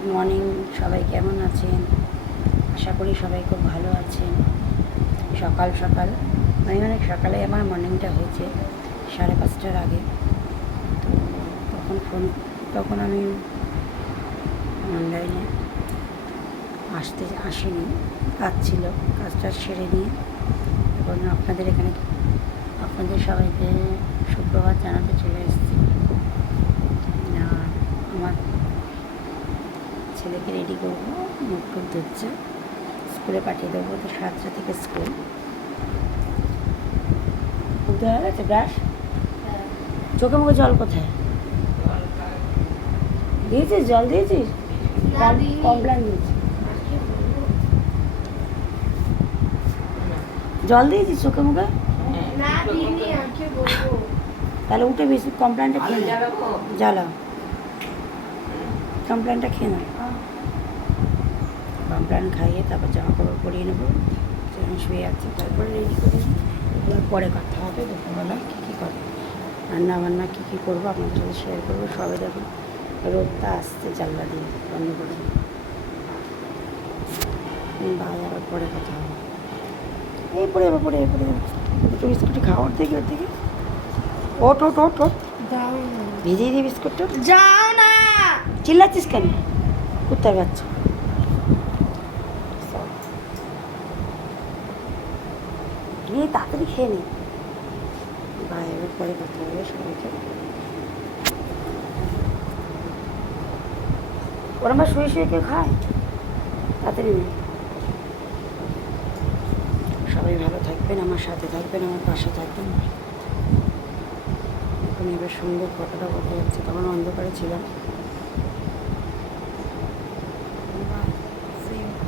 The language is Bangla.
গুড মর্নিং, সবাই কেমন আছেন? আশা করি সবাই খুব ভালো আছেন। সকাল সকাল অনেক সকালে আমার মর্নিংটা হয়েছে 5:30টার আগে। তো তখন আমি অনলাইনে আসিনি, কাজ ছিল, কাজটা সেরে নিয়ে এখন আপনাদের সবাইকে সুপ্রভাত জানাতে চলে এসেছি। আমার ছেলেকে রেডি করবো, মুখ টুক ধুচ্ছে, স্কুলে পাঠিয়ে দেবো। তো 7টা থেকে স্কুল। উঠতে হয়ে গেছে ব্রাশ? চোখে মুখে জল কোথায় দিয়েছিস? জল দিয়েছিস? কমপ্লেন দিয়েছিস? জল দিয়েছিস চোখে মুখে? তাহলে উঠে বেশি কমপ্লেনটা খেয়ে না, জ্বালা কমপ্লেনটা খেয়ে না। কমপ্লেন খাইয়ে তারপর জামা কাপড় পরিয়ে নেবো। সেখানে শুয়ে আছে, তারপরে রেডি করে এবার পরে কথা হবে। দুপুরবেলা কী করে রান্না বান্না কী করবো আপনাদের সাথে শেয়ার করবো। সবাই দেখুন রোদটা আসছে, জানলা দিয়ে বন্ধ করে আবার পরে কথা হবে। এই পরে একটু বিস্কুটটি খাওয়া, ওর থেকে ওট ওট ওট ওট ভিজিয়ে দিই বিস্কুটটা। যাও না, চিল্লাচ্ছিস কেন? কুত্তার বাচ্চা। নিয়ে তাড়াতাড়ি খেয়ে নি, এবার পরে কথা হবে সবাইকে। ওরা আমার শুয়ে কেউ খায়? তাড়াতাড়ি নেই। সবাই ভালো থাকবেন, আমার সাথে থাকবেন, আমার পাশে থাকবেন। এখন এবার সুন্দর ফটোটা বোঝা যাচ্ছে, তখন অন্ধকারে ছিলাম।